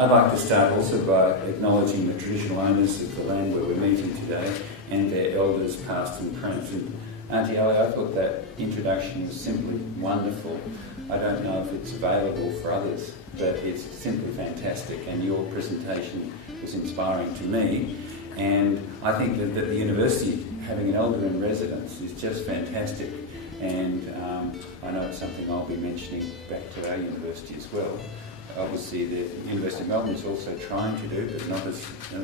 I'd like to start also by acknowledging the traditional owners of the land where we're meeting today and their elders past and present. Auntie Ali, I thought that introduction was simply wonderful. I don't know if it's available for others, but it's simply fantastic, and your presentation was inspiring to me. And I think that the university, having an elder in residence, is just fantastic. And I know it's something I'll be mentioning back to our university as well. Obviously, the University of Melbourne is also trying to do, but not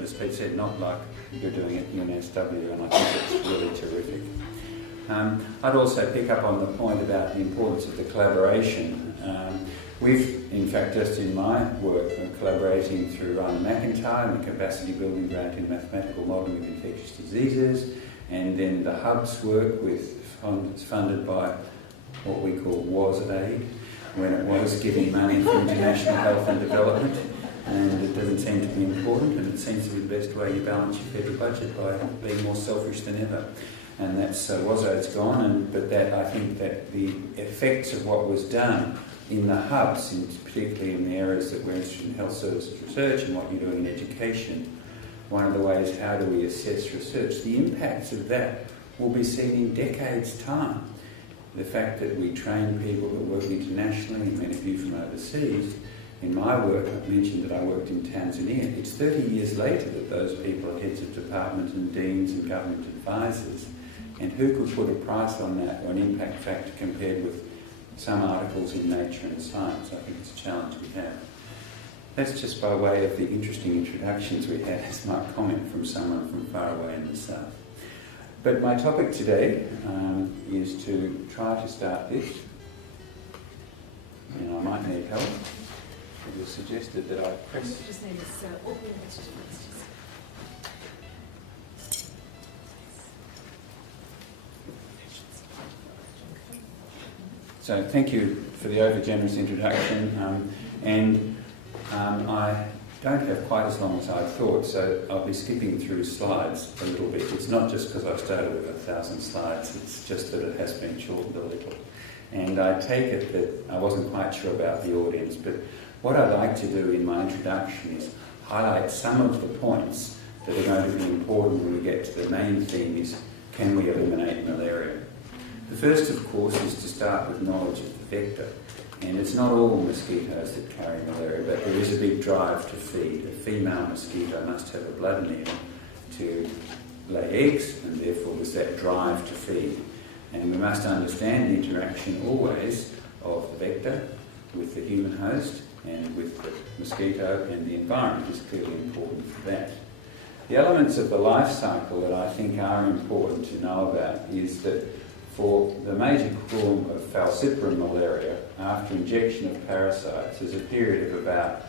as Pete said, not like you're doing at UNSW, and I think it's really terrific. I'd also pick up on the point about the importance of the collaboration. We've, in fact, just in my work, collaborating through Ryan McIntyre and the capacity building grant in mathematical modelling of infectious diseases, and then the Hub's work with funds funded by what we call WASAID, when it was giving money for international health and development, and it doesn't seem to be important, and it seems to be the best way you balance your federal budget, by being more selfish than ever. And that's WASAID's gone, but that I think that the effects of what was done in the hubs, particularly in the areas that we're interested in health services research and what you're doing in education, one of the ways, how do we assess research? The impacts of that will be seen in decades' time. The fact that we train people that work internationally, and many of you from overseas. In my work, I've mentioned that I worked in Tanzania. It's 30 years later that those people are heads of department and deans and government advisors. And who could put a price on that, or an impact factor compared with some articles in Nature and Science? I think it's a challenge we have. That's just by way of the interesting introductions we had as my comment from someone from far away in the south. But my topic today is to try to start this, and I might need help. It was suggested that I press... You just need this open messages. So thank you for the over-generous introduction, I don't have quite as long as I thought, so I'll be skipping through slides a little bit. It's not just because I started with 1,000 slides, it's just that it has been shortened a little. And I take it that I wasn't quite sure about the audience, but what I'd like to do in my introduction is highlight some of the points that are going to be important when we get to the main theme is, can we eliminate malaria? The first, of course, is to start with knowledge of the vector. And it's not all mosquitoes that carry malaria, but there is a big drive to feed. A female mosquito must have a blood needle to lay eggs, and therefore there's that drive to feed. And we must understand the interaction always of the vector with the human host and with the mosquito, and the environment is clearly important for that. The elements of the life cycle that I think are important to know about is that for the major form of falciparum malaria, after injection of parasites, there's a period of about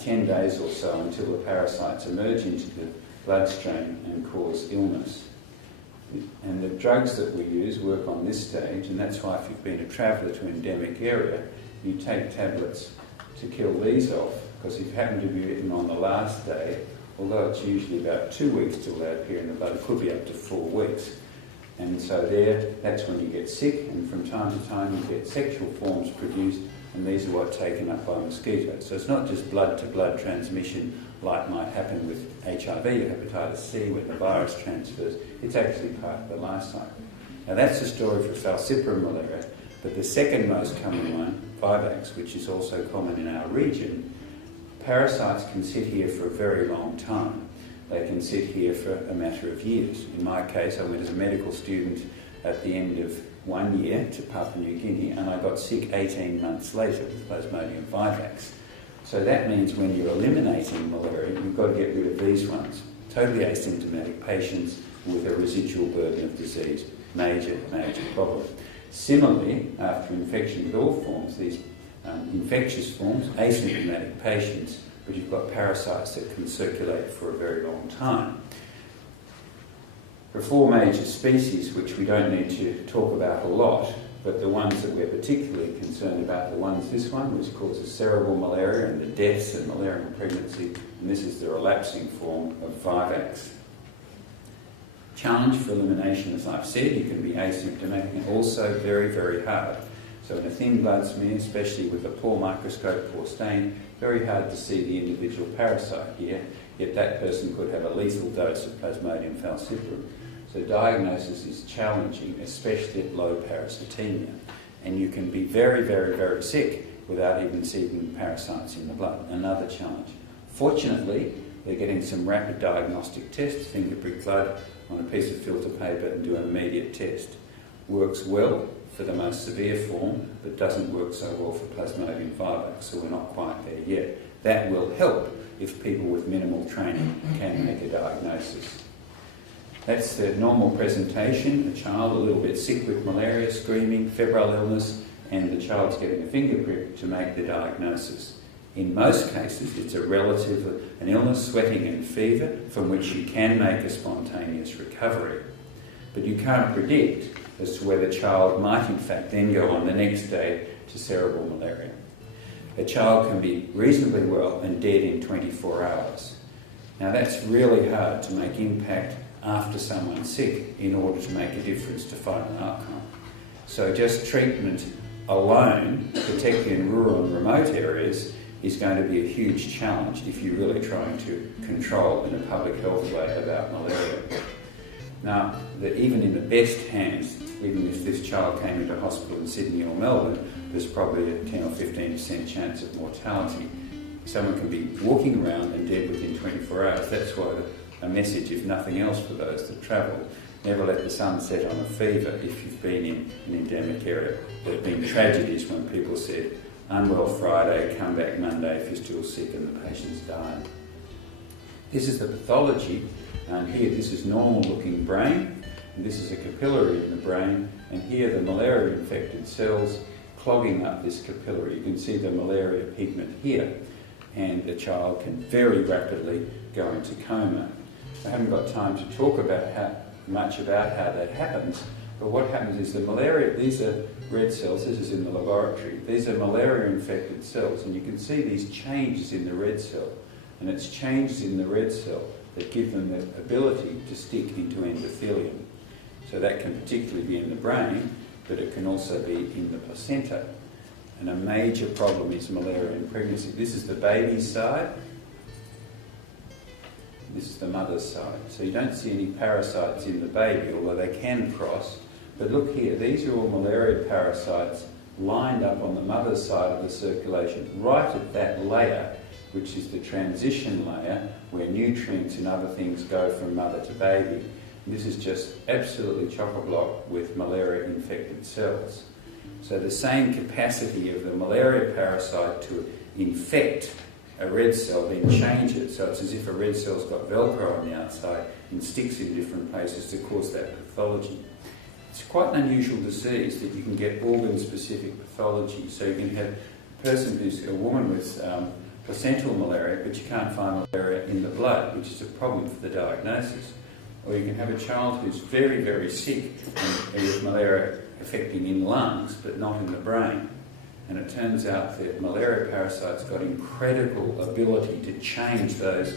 10 days or so until the parasites emerge into the bloodstream and cause illness. And the drugs that we use work on this stage, and that's why if you've been a traveller to an endemic area, you take tablets to kill these off, because if you happen to be bitten on the last day, although it's usually about 2 weeks till they appear in the blood, it could be up to 4 weeks. And so that's when you get sick, and from time to time you get sexual forms produced, and these are what are taken up by mosquitoes. So it's not just blood-to-blood transmission like might happen with HIV or hepatitis C when the virus transfers. It's actually part of the life cycle. Now that's the story for falciparum malaria, but the second most common one, vivax, which is also common in our region, parasites can sit here for a very long time. They can sit here for a matter of years. In my case, I went as a medical student at the end of 1 year to Papua New Guinea, and I got sick 18 months later with Plasmodium vivax. So that means when you're eliminating malaria, you've got to get rid of these ones. Totally asymptomatic patients with a residual burden of disease. Major problem. Similarly, after infection with all forms, these infectious forms, asymptomatic patients, but you've got parasites that can circulate for a very long time. There are 4 major species which we don't need to talk about a lot, but the ones that we're particularly concerned about, this one, which causes cerebral malaria and the deaths and malarial pregnancy, and this is the relapsing form of vivax. Challenge for elimination, as I've said, you can be asymptomatic and also very, very hard. So in a thin blood smear, especially with a poor microscope, poor stain, Very hard to see the individual parasite here, yet that person could have a lethal dose of Plasmodium falciparum. So diagnosis is challenging, especially at low parasitemia. And you can be very, very, very sick without even seeing parasites in the blood. Another challenge. Fortunately, they're getting some rapid diagnostic tests, finger prick blood on a piece of filter paper and do an immediate test. Works well for the most severe form, but doesn't work so well for Plasmodium vivax, so we're not quite there yet. That will help if people with minimal training can make a diagnosis. That's the normal presentation, a child a little bit sick with malaria, screaming, febrile illness, and the child's getting a finger prick to make the diagnosis. In most cases, it's an illness, sweating and fever, from which you can make a spontaneous recovery. But you can't predict as to whether the child might in fact then go on the next day to cerebral malaria. A child can be reasonably well and dead in 24 hours. Now that's really hard to make impact after someone's sick in order to make a difference to final outcome. So just treatment alone, particularly in rural and remote areas, is going to be a huge challenge if you're really trying to control in a public health way about malaria. Now, even in the best hands, even if this child came into hospital in Sydney or Melbourne, there's probably a 10 or 15% chance of mortality. Someone can be walking around and dead within 24 hours. That's why a message, if nothing else, for those that travel: never let the sun set on a fever if you've been in an endemic area. There have been tragedies when people said, unwell Friday, come back Monday if you're still sick, and the patient's died. This is the pathology, and here this is normal looking brain, and this is a capillary in the brain, and here the malaria infected cells clogging up this capillary. You can see the malaria pigment here, and the child can very rapidly go into coma. I haven't got time to talk about much about how that happens, but what happens is the malaria, these are red cells, this is in the laboratory, these are malaria infected cells, and you can see these changes in the red cell, and it's changes in the red cell that give them the ability to stick into endothelium. So that can particularly be in the brain, but it can also be in the placenta. And a major problem is malaria in pregnancy. This is the baby's side, this is the mother's side. So you don't see any parasites in the baby, although they can cross. But look here, these are all malaria parasites lined up on the mother's side of the circulation, right at that layer, which is the transition layer, where nutrients and other things go from mother to baby. And this is just absolutely chock-a-block with malaria-infected cells. So the same capacity of the malaria parasite to infect a red cell, then change it, so it's as if a red cell's got Velcro on the outside and sticks in different places to cause that pathology. It's quite an unusual disease that you can get organ-specific pathology. So you can have a person who's a woman with placental malaria, but you can't find malaria in the blood, which is a problem for the diagnosis. Or you can have a child who's very, very sick and with malaria affecting in lungs, but not in the brain. And it turns out that malaria parasites got incredible ability to change those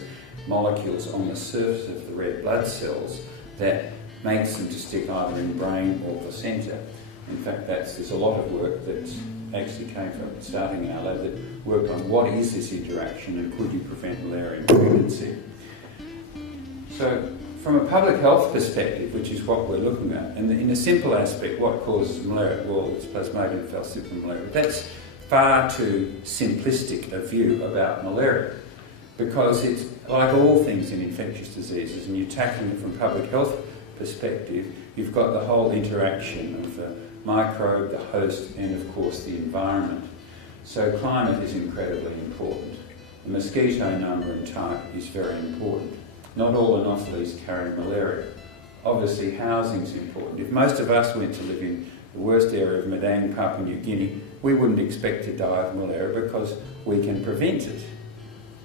molecules on the surface of the red blood cells that makes them to stick either in brain or placenta. In fact, there's a lot of work that actually came from starting in our lab that worked on what is this interaction and could you prevent malaria in pregnancy. So from a public health perspective, which is what we're looking at, and in a simple aspect, what causes malaria? Well, it's Plasmodium falciparum malaria. That's far too simplistic a view about malaria, because it's like all things in infectious diseases, and you're tackling it from public health perspective, you've got the whole interaction of the microbe, the host, and of course the environment. So climate is incredibly important. The mosquito number and type is very important. Not all anopheles carry malaria. Obviously housing is important. If most of us went to live in the worst area of Madang, Papua New Guinea, we wouldn't expect to die of malaria because we can prevent it.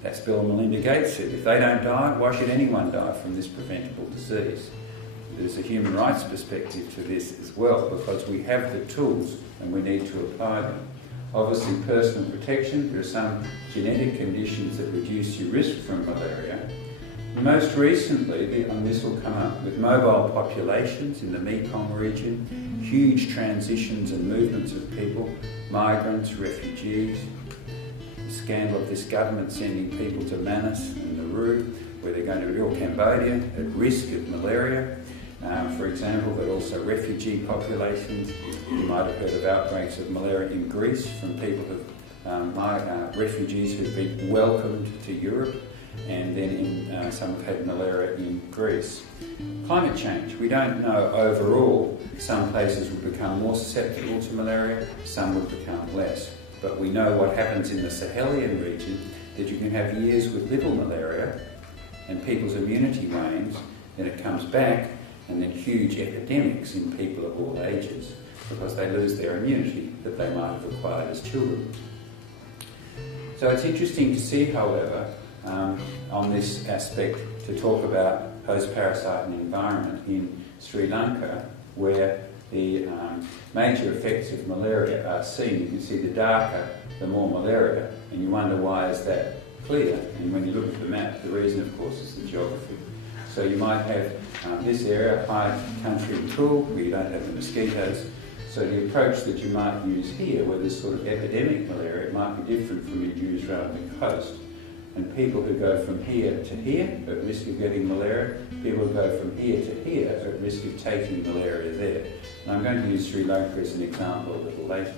That's Bill and Melinda Gates said. If they don't die, why should anyone die from this preventable disease? There's a human rights perspective to this as well, because we have the tools and we need to apply them. Obviously personal protection, there are some genetic conditions that reduce your risk from malaria. Most recently, and this will come up, with mobile populations in the Mekong region, huge transitions and movements of people, migrants, refugees. scandal of this government sending people to Manus and Nauru, where they're going to real Cambodia at risk of malaria, for example, but also refugee populations. You might have heard of outbreaks of malaria in Greece from people refugees who've been welcomed to Europe, and then some have had malaria in Greece. Climate change. We don't know overall. Some places will become more susceptible to malaria, some will become less. But we know what happens in the Sahelian region, that you can have years with little malaria and people's immunity wanes, then it comes back, and then huge epidemics in people of all ages because they lose their immunity that they might have acquired as children. So it's interesting to see, however, on this aspect, to talk about post-parasite environment in Sri Lanka, where the major effects of malaria are seen. You can see the darker, the more malaria, and you wonder why is that clear. And when you look at the map, the reason, of course, is the geography. So you might have this area, high country and cool, where you don't have the mosquitoes. So the approach that you might use here, where there's sort of epidemic malaria, it might be different from you use around the coast. And people who go from here to here are at risk of getting malaria. People who go from here to here are at risk of taking malaria there. And I'm going to use Sri Lanka as an example a little later.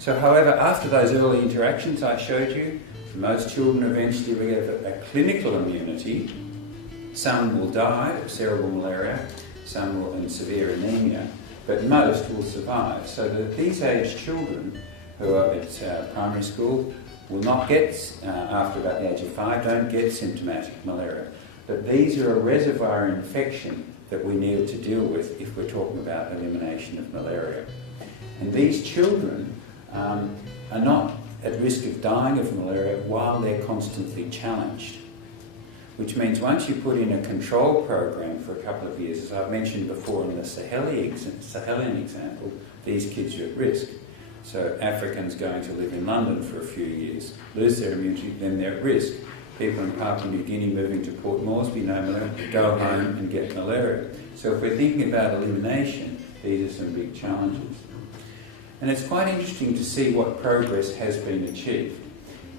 So, however, after those early interactions I showed you, most children eventually will get a clinical immunity. Some will die of cerebral malaria, some will in severe anemia, but most will survive. So that these aged children who are at primary school will not get, after about the age of 5, don't get symptomatic malaria. But these are a reservoir infection that we need to deal with if we're talking about elimination of malaria. And these children are not at risk of dying of malaria while they're constantly challenged. Which means once you put in a control program for a couple of years, as I've mentioned before in the Sahelian example, these kids are at risk. So Africans going to live in London for a few years, lose their immunity, then they're at risk. People in Papua New Guinea moving to Port Moresby, no malaria, go home and get malaria. So if we're thinking about elimination, these are some big challenges. And it's quite interesting to see what progress has been achieved.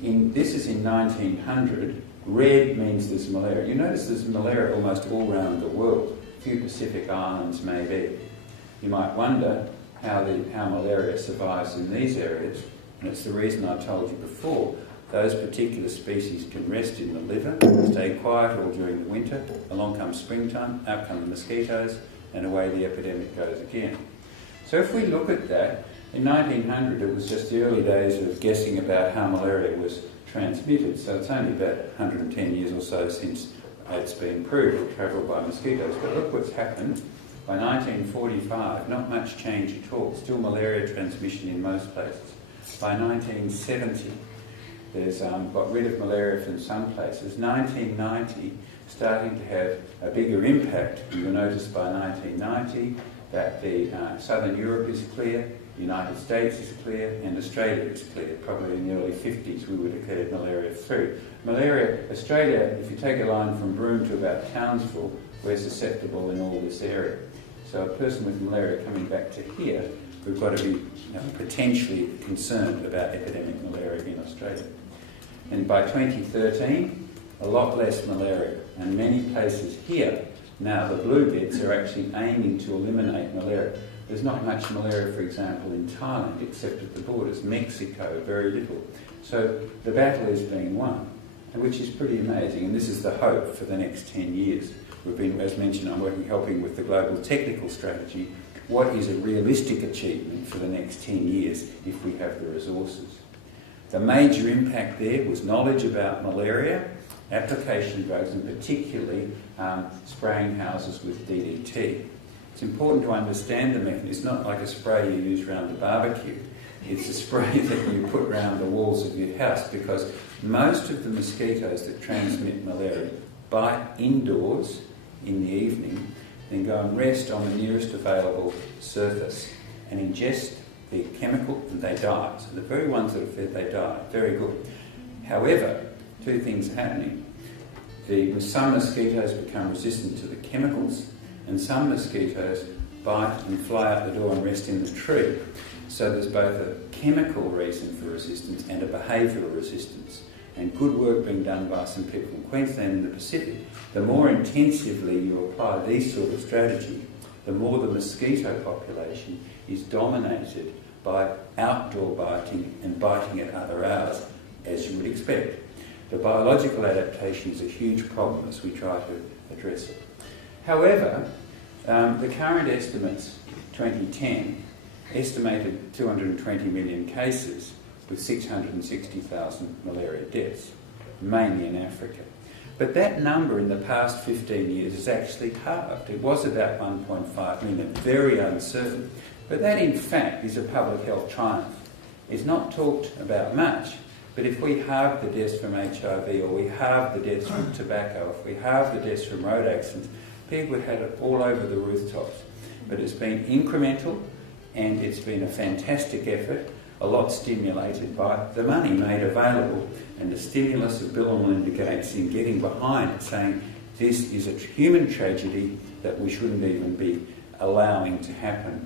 This is in 1900. Red means there's malaria. You notice there's malaria almost all around the world. A few Pacific islands maybe. You might wonder how malaria survives in these areas, and it's the reason I told you before. Those particular species can rest in the liver, stay quiet all during the winter, along comes springtime, out come the mosquitoes, and away the epidemic goes again. So if we look at that, in 1900 it was just the early days of guessing about how malaria was transmitted, so it's only about 110 years or so since it's been proved or travelled by mosquitoes. But look what's happened. By 1945, not much change at all, still malaria transmission in most places. By 1970, there's got rid of malaria from some places. 1990, starting to have a bigger impact. You'll notice by 1990 that the Southern Europe is clear, the United States is clear, and Australia is clear. Probably in the early 50s we would have declared malaria free. Malaria, Australia, if you take a line from Broome to about Townsville, we're susceptible in all this area. So a person with malaria coming back to here, we've got to be potentially concerned about epidemic malaria in Australia. And by 2013, a lot less malaria. And many places here, now the blue bits are actually aiming to eliminate malaria. There's not much malaria, for example, in Thailand, except at the borders. Mexico, very little. So the battle is being won, which is pretty amazing. And this is the hope for the next 10 years. We've been, as mentioned, I'm helping with the global technical strategy. What is a realistic achievement for the next 10 years if we have the resources? The major impact there was knowledge about malaria, application drugs, and particularly spraying houses with DDT. It's important to understand the mechanism. It's not like a spray you use around the barbecue. It's a spray that you put around the walls of your house, because most of the mosquitoes that transmit malaria bite indoors in the evening, then go and rest on the nearest available surface and ingest the chemical, and they die. So the very ones that are fed, they die. Very good. However, two things are happening. Some mosquitoes become resistant to the chemicals, and some mosquitoes bite and fly out the door and rest in the tree. So there's both a chemical reason for resistance and a behavioural resistance. And good work being done by some people in Queensland and the Pacific. The more intensively you apply these sort of strategies, the more the mosquito population is dominated by outdoor biting and biting at other hours, as you would expect. The biological adaptation is a huge problem as we try to address it. However, the current estimates, 2010, estimated 220 million cases with 660,000 malaria deaths, mainly in Africa. But that number in the past 15 years has actually halved. It was about 1.5 million, very uncertain. But that in fact is a public health triumph. It's not talked about much, but if we halve the deaths from HIV, or we halve the deaths from tobacco, if we halve the deaths from road accidents, people would have it all over the rooftops. But it's been incremental, and it's been a fantastic effort, a lot stimulated by the money made available and the stimulus of Bill and Melinda Gates in getting behind it, saying this is a human tragedy that we shouldn't even be allowing to happen.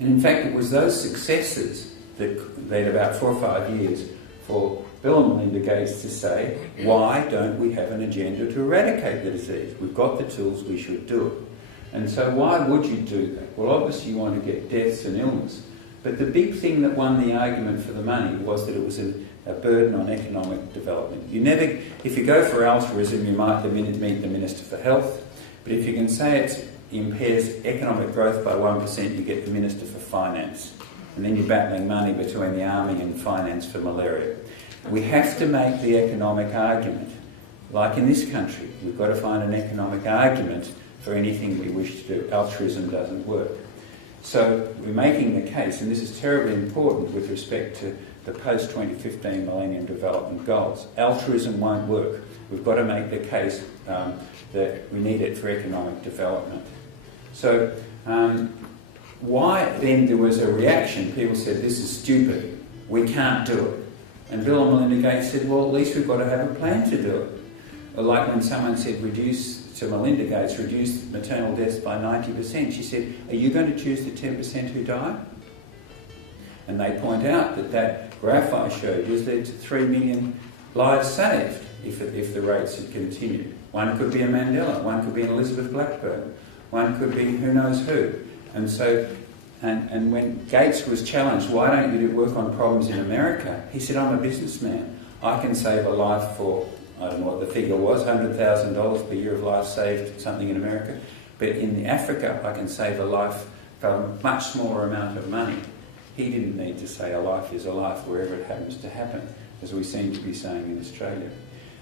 And in fact, it was those successes that led about 4 or 5 years for Bill and Melinda Gates to say, why don't we have an agenda to eradicate the disease? We've got the tools, we should do it. And so why would you do that? Well, obviously you want to get deaths and illness. But the big thing that won the argument for the money was that it was a burden on economic development. You never, if you go for altruism, you might meet the Minister for Health, but if you can say it impairs economic growth by 1%, you get the Minister for Finance. And then you're battling money between the army and finance for malaria. We have to make the economic argument. Like in this country, we've got to find an economic argument for anything we wish to do. Altruism doesn't work. So we're making the case, and this is terribly important with respect to the post-2015 Millennium Development Goals. Altruism won't work. We've got to make the case that we need it for economic development. So why then there was a reaction? People said, this is stupid, we can't do it. And Bill and Melinda Gates said, well, at least we've got to have a plan to do it. Like when someone said, to Melinda Gates, reduce maternal deaths by 90%, she said, are you going to choose the 10% who die? And they point out that that graph I showed you has led to 3 million lives saved if the rates had continued. One could be a Mandela, one could be an Elizabeth Blackburn, one could be who knows who. And so, and when Gates was challenged, why don't you work on problems in America? He said, I'm a businessman. I can save a life for, I don't know what the figure was, $100,000 per year of life saved, something in America. But in Africa, I can save a life for a much smaller amount of money. He didn't need to say a life is a life wherever it happens to happen, as we seem to be saying in Australia.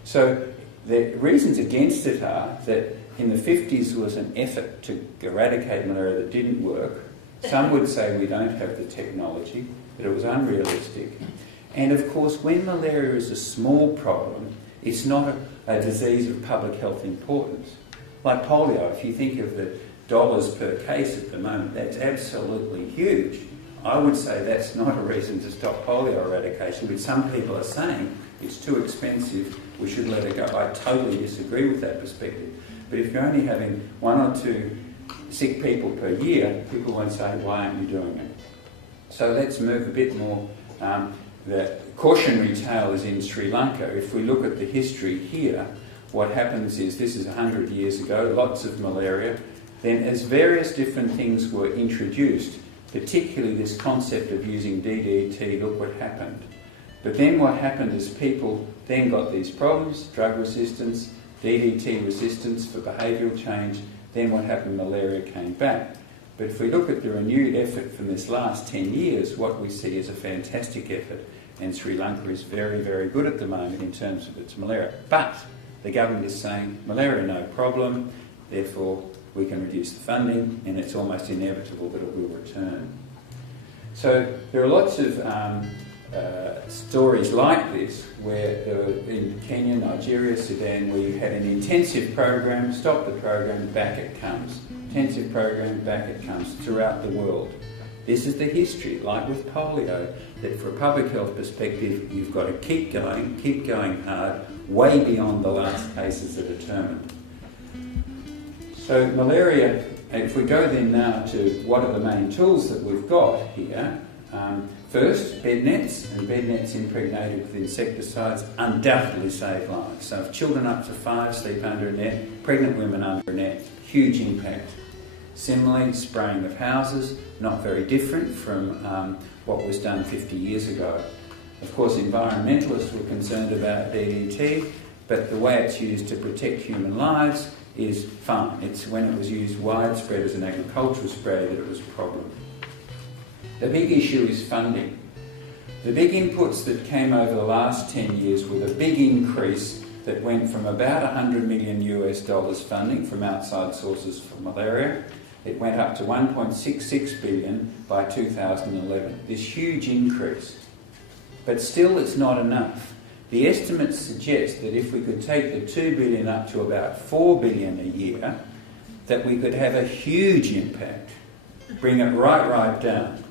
So the reasons against it are that in the 50s was an effort to eradicate malaria that didn't work. Some would say we don't have the technology, that it was unrealistic. And of course, when malaria is a small problem, it's not a disease of public health importance. Like polio, if you think of the dollars per case at the moment, that's absolutely huge. I would say that's not a reason to stop polio eradication, but some people are saying it's too expensive, we should let it go. I totally disagree with that perspective. But if you're only having 1 or 2 sick people per year, people won't say, why aren't you doing it? So let's move a bit more. The cautionary tale is in Sri Lanka. If we look at the history here, what happens is, this is 100 years ago, lots of malaria. Then as various different things were introduced, particularly this concept of using DDT, look what happened. But then what happened is people then got these problems, drug resistance, DDT resistance for behavioural change. Then what happened, malaria came back. But if we look at the renewed effort from this last 10 years, what we see is a fantastic effort. And Sri Lanka is very, very good at the moment in terms of its malaria. But the government is saying, malaria no problem, therefore we can reduce the funding, and it's almost inevitable that it will return. So there are lots of stories like this, where in Kenya, Nigeria, Sudan, where you had an intensive program, stop the program, back it comes. Intensive program, back it comes, throughout the world. This is the history, like with polio, that for a public health perspective, you've got to keep going hard, way beyond the last cases are determined. So malaria if we go then now to what are the main tools that we've got here, first, bed nets, and bed nets impregnated with insecticides undoubtedly save lives. So if children up to 5 sleep under a net, pregnant women under a net, huge impact. Similarly, spraying of houses, not very different from what was done 50 years ago. Of course, environmentalists were concerned about DDT, but the way it's used to protect human lives is fine. It's when it was used widespread as an agricultural spray that it was a problem. The big issue is funding. The big inputs that came over the last 10 years with a big increase that went from about $100 million funding from outside sources for malaria. It went up to 1.66 billion by 2011. This huge increase. But still it's not enough. The estimates suggest that if we could take the 2 billion up to about 4 billion a year, that we could have a huge impact. Bring it right down.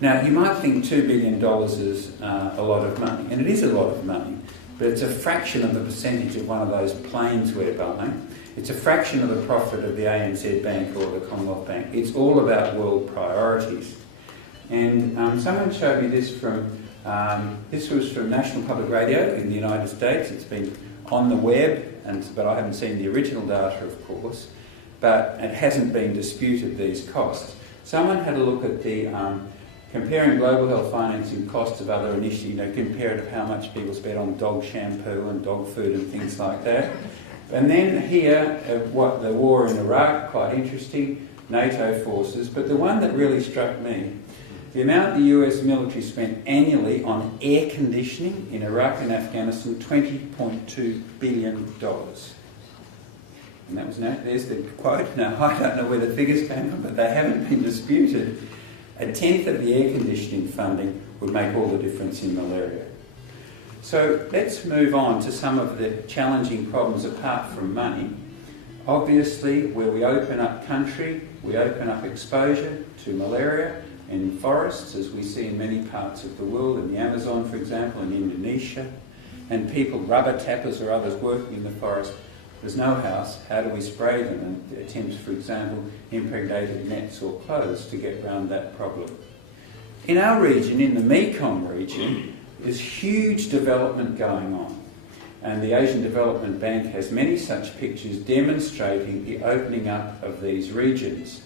Now, you might think $2 billion is a lot of money, and it is a lot of money, but it's a fraction of the percentage of one of those planes we're buying. It's a fraction of the profit of the ANZ Bank or the Commonwealth Bank. It's all about world priorities. And someone showed me this from, this was from National Public Radio in the United States. It's been on the web, but I haven't seen the original data, of course, but it hasn't been disputed, these costs. Someone had a look at the comparing global health financing costs of other initiatives, compared to how much people spend on dog shampoo and dog food and things like that. And then here, what the war in Iraq, quite interesting, NATO forces, but the one that really struck me, the amount the US military spent annually on air conditioning in Iraq and Afghanistan, $20.2 billion. And that was, there's the quote. Now, I don't know where the figures came from, but they haven't been disputed. A tenth of the air conditioning funding would make all the difference in malaria. So let's move on to some of the challenging problems apart from money. Obviously, where we open up country, we open up exposure to malaria in forests, as we see in many parts of the world, in the Amazon, for example, in Indonesia, and people, rubber tappers or others working in the forest. There's no house, how do we spray them? And attempts, for example, impregnated nets or clothes to get around that problem. In our region, in the Mekong region, there's huge development going on. And the Asian Development Bank has many such pictures demonstrating the opening up of these regions.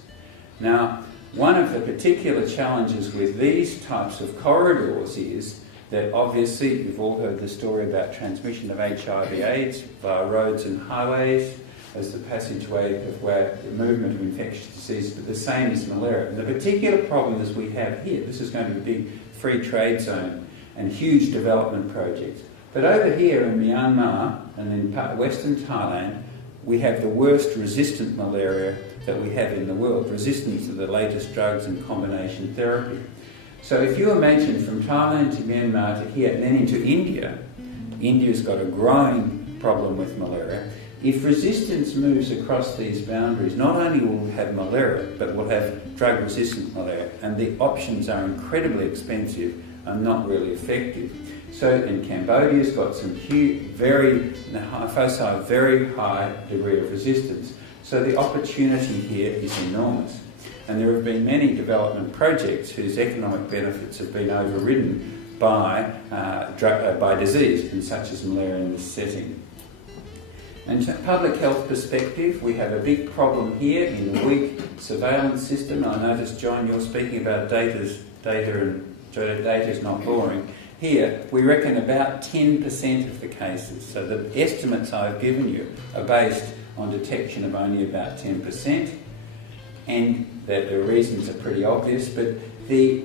Now, one of the particular challenges with these types of corridors is that obviously you've all heard the story about transmission of HIV/AIDS via roads and highways as the passageway of where the movement of infectious diseases, but the same as malaria. And the particular problem is we have here, this is going to be a big free trade zone and huge development projects. But over here in Myanmar and in western Thailand, we have the worst resistant malaria that we have in the world, resistant to the latest drugs and combination therapy. So if you imagine from Thailand to Myanmar to here and then into India, India's got a growing problem with malaria. If resistance moves across these boundaries, not only will we have malaria, but we'll have drug-resistant malaria, and the options are incredibly expensive and not really effective. So in Cambodia's got some huge, very high degree of resistance. So the opportunity here is enormous. And there have been many development projects whose economic benefits have been overridden by disease, and such as malaria in this setting. And from a public health perspective, we have a big problem here in the weak surveillance system. I noticed, John, you're speaking about data is not boring. Here, we reckon about 10% of the cases. So the estimates I've given you are based on detection of only about 10%. And that the reasons are pretty obvious, but the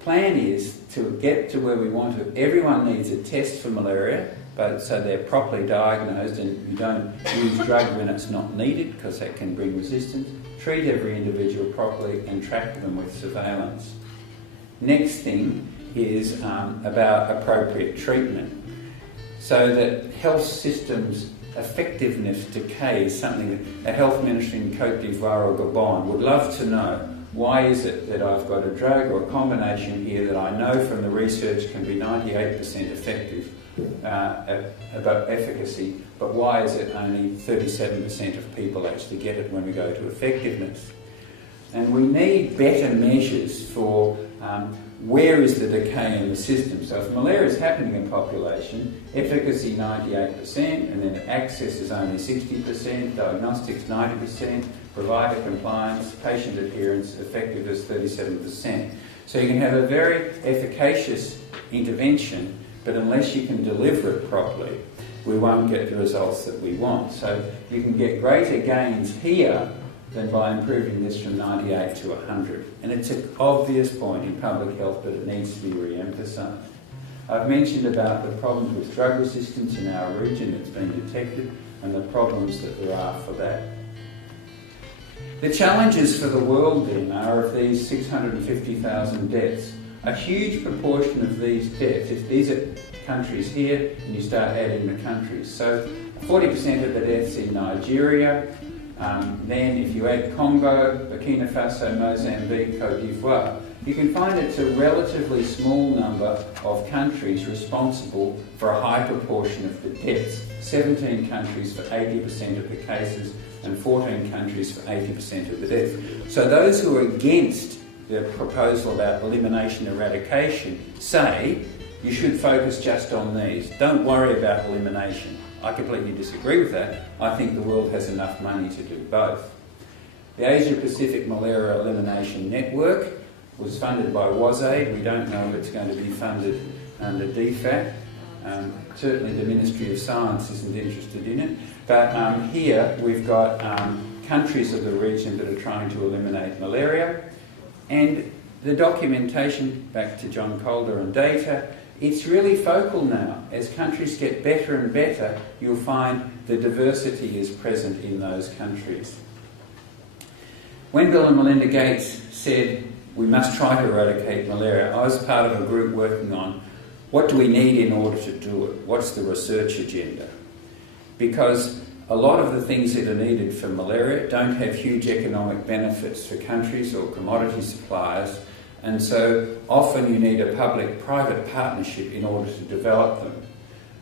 plan is to get to where we want to. Everyone needs a test for malaria, but so they're properly diagnosed, and you don't use drug when it's not needed because that can bring resistance. Treat every individual properly and track them with surveillance. Next thing is about appropriate treatment, so that health systems effectiveness decay is something that a health ministry in Côte d'Ivoire or Gabon would love to know. Why is it that I've got a drug or a combination here that I know from the research can be 98% effective? about efficacy, but why is it only 37% of people actually get it when we go to effectiveness? And we need better measures for where is the decay in the system. So if malaria is happening in population, efficacy 98%, and then access is only 60%, diagnostics 90%, provider compliance, patient adherence, effectiveness 37%. So you can have a very efficacious intervention, but unless you can deliver it properly, we won't get the results that we want. So you can get greater gains here than by improving this from 98 to 100. And it's an obvious point in public health, but it needs to be re-emphasised. I've mentioned about the problems with drug resistance in our region that's been detected and the problems that there are for that. The challenges for the world then are of these 650,000 deaths. A huge proportion of these deaths, if these are countries here and you start adding the countries, so 40% of the deaths in Nigeria, then if you add Congo, Burkina Faso, Mozambique, Cote d'Ivoire, you can find it's a relatively small number of countries responsible for a high proportion of the deaths. 17 countries for 80% of the cases and 14 countries for 80% of the deaths. So those who are against the proposal about elimination eradication say you should focus just on these. Don't worry about elimination. I completely disagree with that. I think the world has enough money to do both. The Asia Pacific Malaria Elimination Network was funded by WASAID. We don't know if it's going to be funded under DFAT. Certainly the Ministry of Science isn't interested in it. But here we've got countries of the region that are trying to eliminate malaria. And the documentation, back to John Calder and data, it's really focal now. As countries get better and better, you'll find the diversity is present in those countries. When Bill and Melinda Gates said we must try to eradicate malaria, I was part of a group working on what do we need in order to do it? What's the research agenda? Because a lot of the things that are needed for malaria don't have huge economic benefits for countries or commodity suppliers, and so often you need a public-private partnership in order to develop them.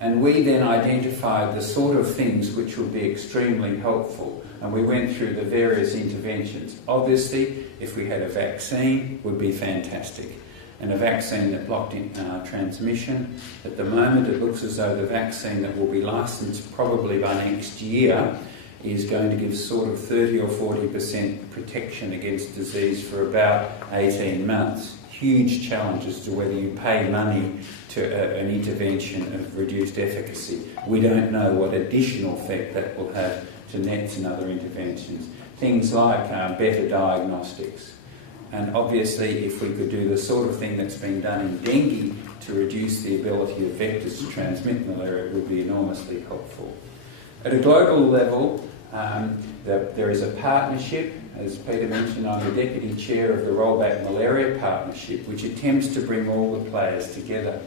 And we then identified the sort of things which would be extremely helpful, and we went through the various interventions. Obviously, if we had a vaccine, would be fantastic. And a vaccine that blocked transmission. At the moment, it looks as though the vaccine that will be licensed probably by next year is going to give sort of 30 or 40% protection against disease for about 18 months. Huge challenge as to whether you pay money to an intervention of reduced efficacy. We don't know what additional effect that will have to nets and other interventions. Things like better diagnostics. And obviously, if we could do the sort of thing that's been done in dengue to reduce the ability of vectors to transmit malaria, it would be enormously helpful. At a global level, there is a partnership. As Peter mentioned, I'm the Deputy Chair of the Rollback Malaria Partnership, which attempts to bring all the players together.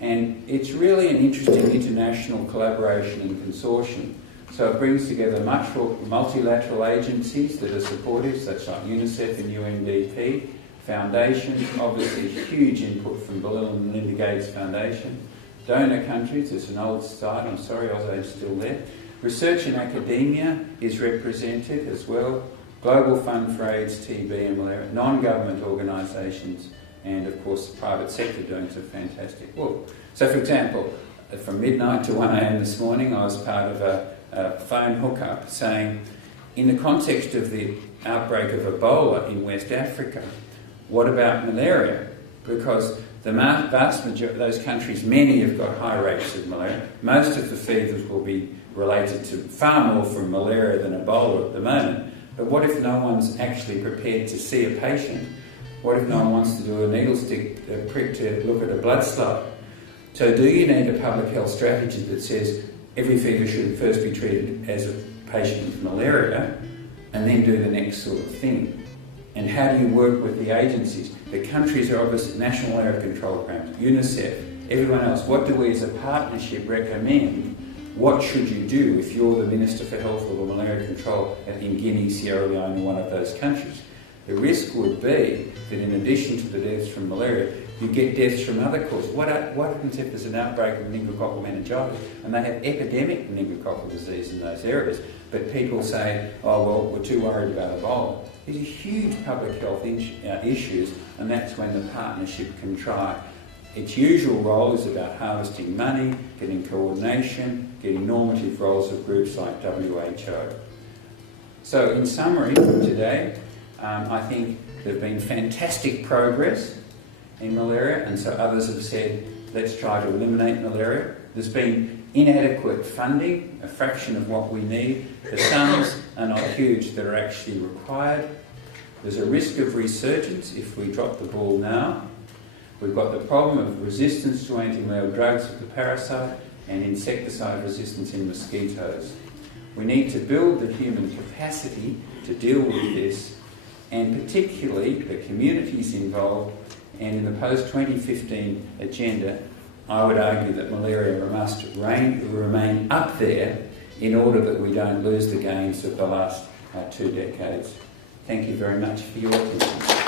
And it's really an interesting international collaboration and consortium. So it brings together multilateral agencies that are supportive, such like UNICEF and UNDP, foundations, obviously huge input from Bill and Melinda Gates Foundation, donor countries, it's an old site, I'm sorry, AusAid's still there. Research and academia is represented as well, Global Fund for AIDS, TB and malaria, non-government organisations, and of course the private sector doing some fantastic work. So for example, from midnight to 1 a.m. this morning, I was part of a phone hookup saying, in the context of the outbreak of Ebola in West Africa, what about malaria? Because the vast majority of those countries, many have got high rates of malaria. Most of the fevers will be related to far more from malaria than Ebola at the moment. But what if no one's actually prepared to see a patient? What if no one wants to do a needle stick prick to look at a blood slide? So do you need a public health strategy that says every fever should first be treated as a patient with malaria and then do the next sort of thing? And how do you work with the agencies? The countries are obviously national malaria control programs, UNICEF, everyone else. What do we as a partnership recommend? What should you do if you're the Minister for Health or the Malaria Control in Guinea, Sierra Leone, or one of those countries? The risk would be that in addition to the deaths from malaria, you get deaths from other causes. What happens if there's an outbreak of meningococcal meningitis and they have epidemic meningococcal disease in those areas, but people say, oh well, we're too worried about Ebola. These are huge public health issues, and that's when the partnership can try. Its usual role is about harvesting money, getting coordination, getting normative roles of groups like WHO. So in summary from today, I think there have been fantastic progress in malaria, and so others have said, let's try to eliminate malaria. There's been inadequate funding, a fraction of what we need. The sums are not huge that are actually required. There's a risk of resurgence if we drop the ball now. We've got the problem of resistance to antimalarial drugs of the parasite and insecticide resistance in mosquitoes. We need to build the human capacity to deal with this, and particularly the communities involved. And in the post-2015 agenda, I would argue that malaria must remain up there in order that we don't lose the gains of the last 2 decades. Thank you very much for your attention.